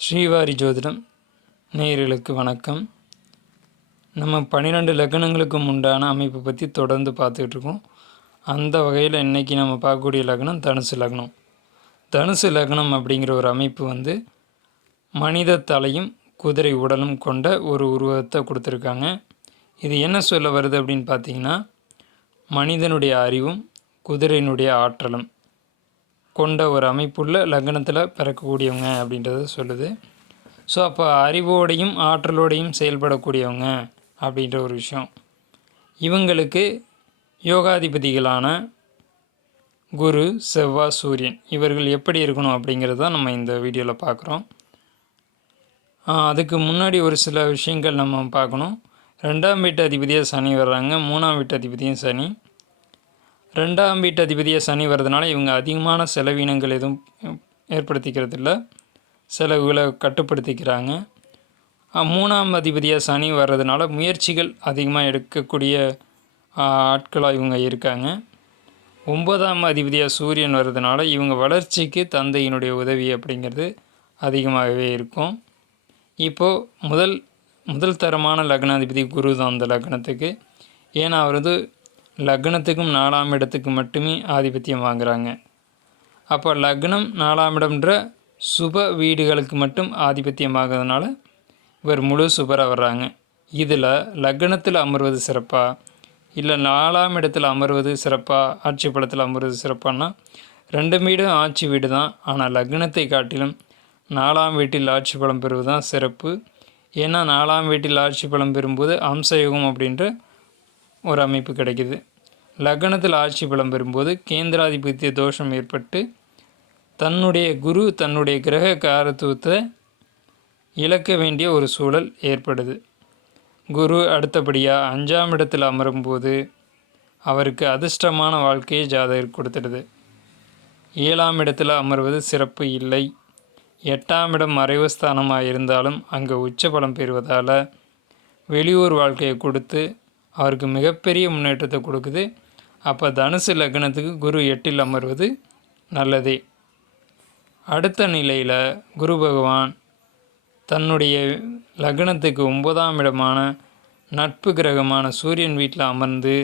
ஸ்ரீவாரி ஜோதிடம் நேயர்களுக்கு வணக்கம். நம்ம 12 லக்னங்களுக்கும் உண்டான அமைப்பை பற்றி தொடர்ந்து பார்த்துட்ருக்கோம். அந்த வகையில் இன்றைக்கி நம்ம பார்க்கக்கூடிய லக்னம் தனுசு லக்னம். தனுசு லக்னம் அப்படிங்கிற ஒரு அமைப்பு மனித தலையும் குதிரை உடலும் கொண்ட ஒரு உருவத்தை கொடுத்துருக்காங்க. இது என்ன சொல்ல வருது அப்படின்னு பார்த்தீங்கன்னா, மனிதனுடைய அறிவும் குதிரையினுடைய ஆற்றலும் கொண்ட ஒரு அமைப்புள்ள லக்னத்தில் பிறக்கக்கூடியவங்க அப்படின்றத சொல்லுது. ஸோ அப்போ அறிவோடையும் ஆற்றலோடையும் செயல்படக்கூடியவங்க அப்படின்ற ஒரு விஷயம். இவங்களுக்கு யோகாதிபதிகளான குரு, செவ்வாய், சூரியன் இவர்கள் எப்படி இருக்கணும் அப்படிங்கிறது தான் நம்ம இந்த வீடியோவில் பார்க்குறோம். அதுக்கு முன்னாடி ஒரு சில விஷயங்கள் நம்ம பார்க்கணும். 2ஆம் வீட்டு அதிபதியாக சனி வர்றாங்க, 3ஆம் வீட்டு அதிபதியும் சனி. 2ஆம் வீட்டு அதிபதியாக சனி வர்றதுனால இவங்க அதிகமான செலவினங்கள் எதுவும் ஏற்படுத்திக்கிறது இல்லை, செலவுகளை கட்டுப்படுத்திக்கிறாங்க. 3ஆம் அதிபதியாக சனி வர்றதுனால முயற்சிகள் அதிகமாக எடுக்கக்கூடிய ஆட்களாக இவங்க இருக்காங்க. 9ஆம் அதிபதியாக சூரியன் வர்றதுனால இவங்க வளர்ச்சிக்கு தந்தையினுடைய உதவி அப்படிங்கிறது அதிகமாகவே இருக்கும். இப்போது முதல் தரமான லக்னாதிபதி குரு தான் அந்த லக்னத்துக்கு. ஏன்னா அவர் லக்னத்துக்கும் 4ஆம் இடத்துக்கு மட்டுமே ஆதிபத்தியம் வாங்குகிறாங்க. அப்போ லக்னம் 4ஆம் இடம்ன்ற சுப வீடுகளுக்கு மட்டும் ஆதிபத்தியம் ஆகிறதுனால இவர் முழு சுபராக வர்றாங்க. இதில் லக்னத்தில் அமர்வது சிறப்பா இல்லை 4ஆம் இடத்தில் அமர்வது சிறப்பா, ஆட்சி பலத்தில் அமர்வது சிறப்பானா, 2 வீடும் ஆட்சி வீடு தான். ஆனால் லக்னத்தை காட்டிலும் 4ஆம் வீட்டில் ஆட்சி பலம் பெறுவது தான் சிறப்பு. ஏன்னா 4ஆம் வீட்டில் ஆட்சி பலம் பெறும்போது அம்சயோகம் அப்படின்ற ஒரு அமைப்பு கிடைக்கிது. லக்னத்தில் ஆட்சி பலம் பெறும்போது கேந்திராதிபத்திய தோஷம் ஏற்பட்டு தன்னுடைய கிரக காரத்துவத்தை இழக்க வேண்டிய ஒரு சூழல் ஏற்படுது. குரு அடுத்தபடியாக 5ஆம் இடத்தில் அமரும்போது அவருக்கு அதிர்ஷ்டமான வாழ்க்கையை ஜாதகர் கொடுத்துடுது. 7ஆம் இடத்தில் அமர்வது சிறப்பு இல்லை. 8ஆம் இடம் மறைவு ஸ்தானமாக இருந்தாலும் அங்கே உச்ச பலம் பெறுவதால் வெளியூர் வாழ்க்கையை கொடுத்து அவருக்கு மிகப்பெரிய முன்னேற்றத்தை கொடுக்குது. அப்போ தனுசு லக்னத்துக்கு குரு 8இல் அமர்வது நல்லதே. அடுத்த நிலையில் குரு பகவான் தன்னுடைய லக்னத்துக்கு 9ஆம் இடமான நட்பு கிரகமான சூரியன் வீட்டில் அமர்ந்து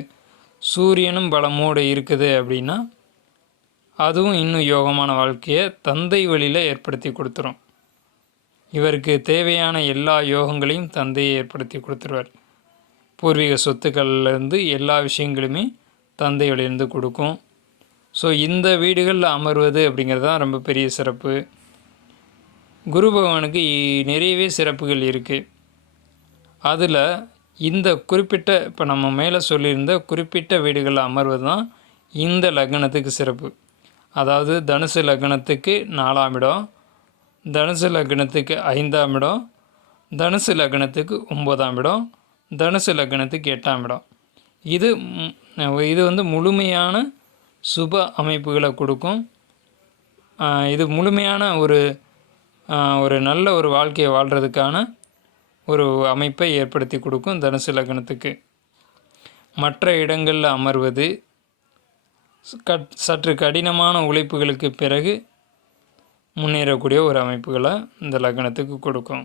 சூரியனும் பலமோடு இருக்குது அப்படின்னா அதுவும் இன்னும் யோகமான வாழ்க்கையை தந்தை வழியில் ஏற்படுத்தி கொடுத்துரும். இவருக்கு தேவையான எல்லா யோகங்களையும் தந்தையை ஏற்படுத்தி கொடுத்துருவார். பூர்வீக சொத்துக்கள்லேருந்து எல்லா விஷயங்களுமே தந்தை வழியிலேருந்து கொடுக்கும். ஸோ இந்த வீடுகளில் அமர்வது அப்படிங்கிறது தான் ரொம்ப பெரிய சிறப்பு. குரு பகவானுக்கு நிறையவே சிறப்புகள் இருக்குது. அதில் இந்த குறிப்பிட்ட இப்போ நம்ம மேலே சொல்லியிருந்த குறிப்பிட்ட வீடுகளில் அமர்வது தான் இந்த லக்னத்துக்கு சிறப்பு. அதாவது தனுசு லக்னத்துக்கு 4ஆம் இடம், தனுசு லக்னத்துக்கு 5ஆம் இடம், தனுசு லக்னத்துக்கு 9ஆம் இடம், தனுசு லக்னத்துக்கு 8ஆம் இடம். இது முழுமையான சுப அமைப்புகளை கொடுக்கும். இது முழுமையான ஒரு நல்ல ஒரு வாழ்க்கையை வாழ்கிறதுக்கான ஒரு அமைப்பை ஏற்படுத்தி கொடுக்கும் தனுசு லக்னத்துக்கு. மற்ற இடங்களில் அமர்வது சற்று கடினமான உழைப்புகளுக்கு பிறகு முன்னேறக்கூடிய ஒரு அமைப்புகளை இந்த லக்னத்துக்கு கொடுக்கும்.